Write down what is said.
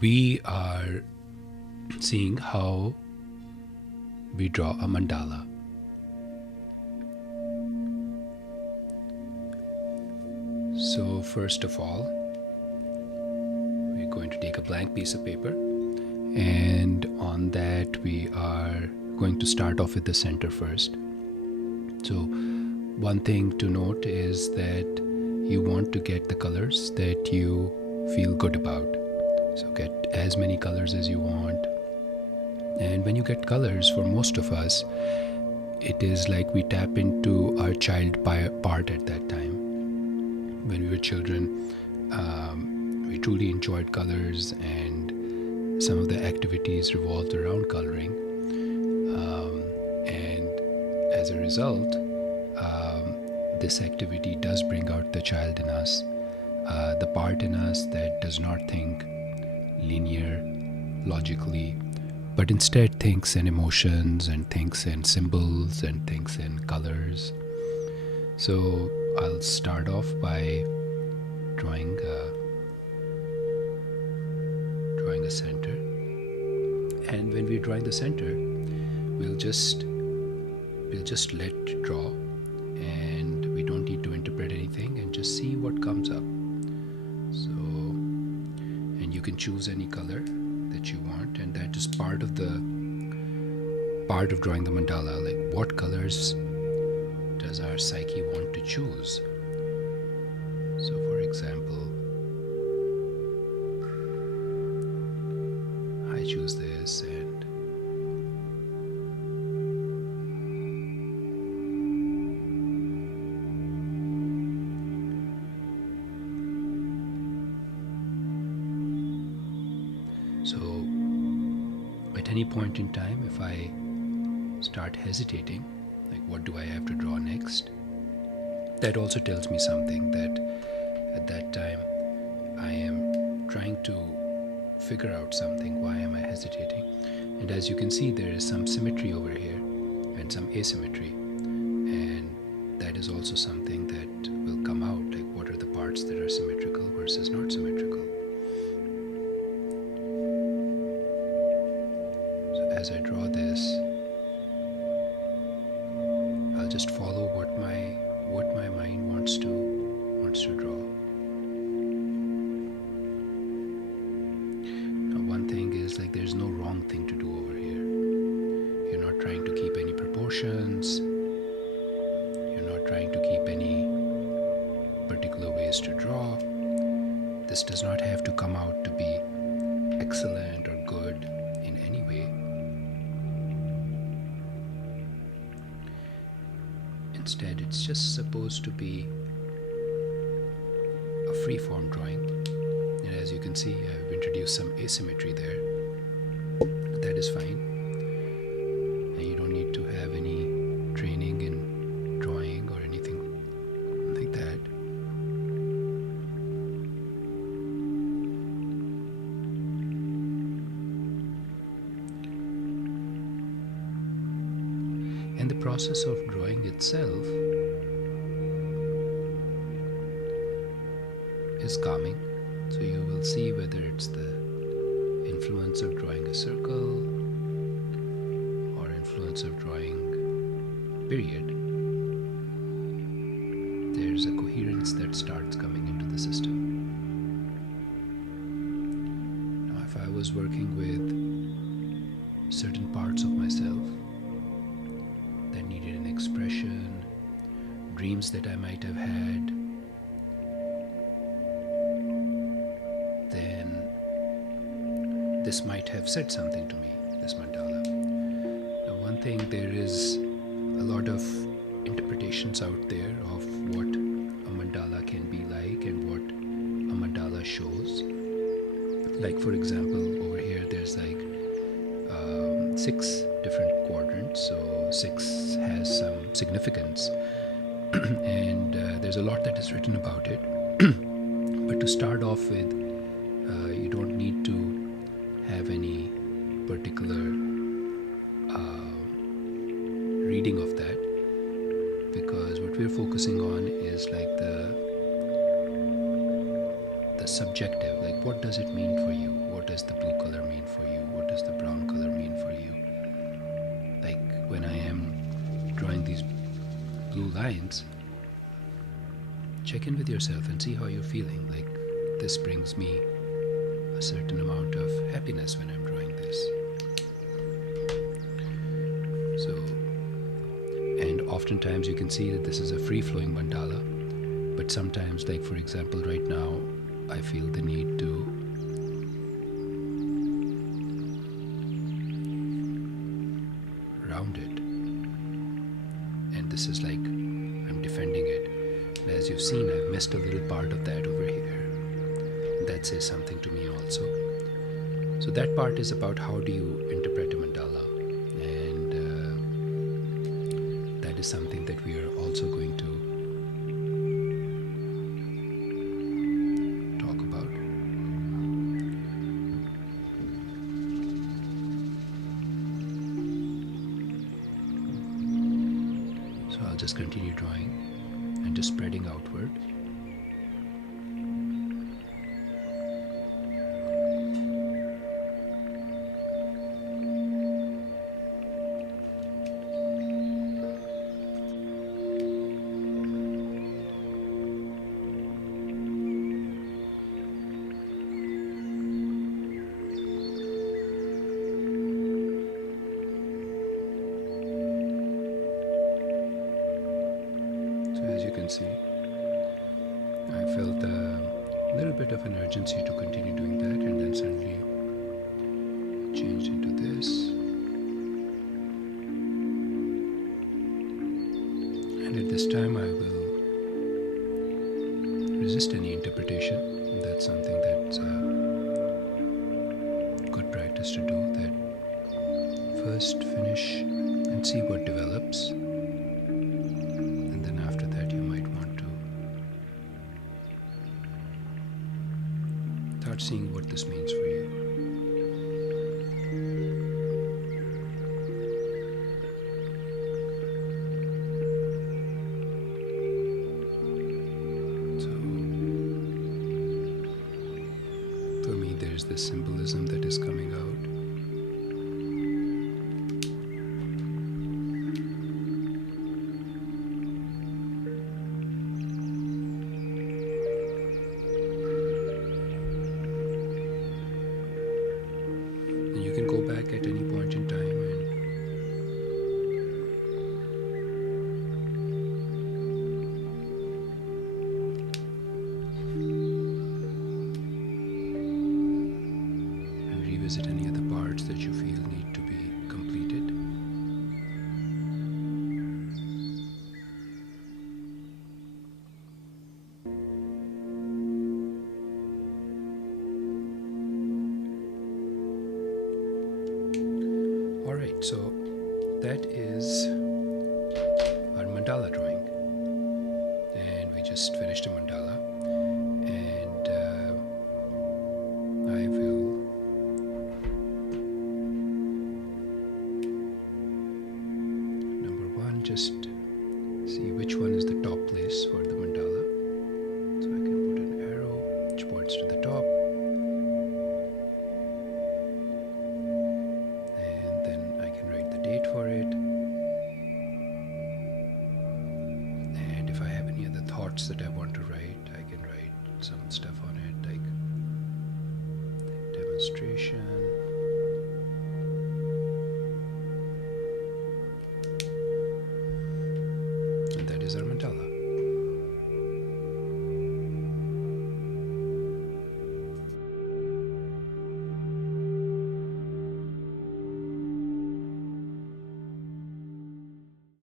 We are seeing how we draw a mandala. So first of all, we're going to take a blank piece of paper, and on that we are going to start off with the center first. So one thing to note is that you want to get the colors that you feel good about. So get as many colors as you want. And when you get colors, for most of us, it is like we tap into our child part at that time. When we were children, we truly enjoyed colors, and some of the activities revolved around coloring. And as a result, this activity does bring out the child in us, the part in us that does not think linear, logically, but instead thinks in emotions and thinks in symbols and thinks in colors. So I'll start off by drawing a center, and when we're drawing the center, we'll just let draw, and we don't need to interpret anything, and just see what comes up. So, and you can choose any color that you want, and that is part of drawing the mandala. Like, what colors does our psyche want to choose? So for example, I choose this, and so at any point in time, if I start hesitating, like what do I have to draw next, that also tells me something, that at that time I am trying to figure out something. Why am I hesitating? And as you can see, there is some symmetry over here and some asymmetry, and that is also something that will come out, like what are the parts that are symmetrical versus not symmetrical. So as I draw this, I'll just follow what my mind wants to draw. Now, one thing is, like, there's no wrong thing to do over here. You're not trying to keep any proportions. You're not trying to keep any particular ways to draw. This does not have to come out to be excellent or good in any way. Instead, it's just supposed to be a free-form drawing. And as you can see, I've introduced some asymmetry there. But that is fine. And you don't need to have any training in drawing or anything like that. And the process of drawing itself is calming. So you will see whether it's the influence of drawing a circle or influence of drawing period. There's a coherence that starts coming into the system. Now, if I was working with certain parts of myself that needed an expression, dreams that I might have had, then this might have said something to me, this mandala. Now, one thing, there is a lot of interpretations out there of what a mandala can be like and what a mandala shows. Like, for example, over here there's like 6 different quadrants, so 6 has some significance and there's a lot that is written about it. But to start off with, you don't need to have any particular reading of that, because what we're focusing on is like the subjective, like what does it mean for you, what does the blue color mean for you? What does the brown color mean for you? Like when I am drawing these blue lines, check in with yourself and see how you're feeling. Like, this brings me a certain amount of happiness when I'm drawing this. So, and oftentimes you can see that this is a free-flowing mandala, but sometimes, like for example right now, I feel the need to round it, and this is like I'm defending it. And as you've seen, I've missed a little part of that over here. That says something to me also. So that part is about how do you interpret a mandala, and that is something that we are also going to talk about. So I'll just continue drawing and just spreading outward. As you can see, I felt a little bit of an urgency to continue doing that, and then suddenly changed into this. And at this time I will resist any interpretation. That's something that's good practice to do, that first finish and see what develops. Start seeing what this means for you. So, for me, there's this symbolism that is coming out. You can go back at any point in time and revisit any other parts that you feel need to be completed. Alright, so that is our mandala drawing, and we just finished a mandala, and I will number one just see which one is the top place for the mandala. So I can put an arrow which points to the top. Date for it, and if I have any other thoughts that I want to write, I can write some stuff on it, like demonstration.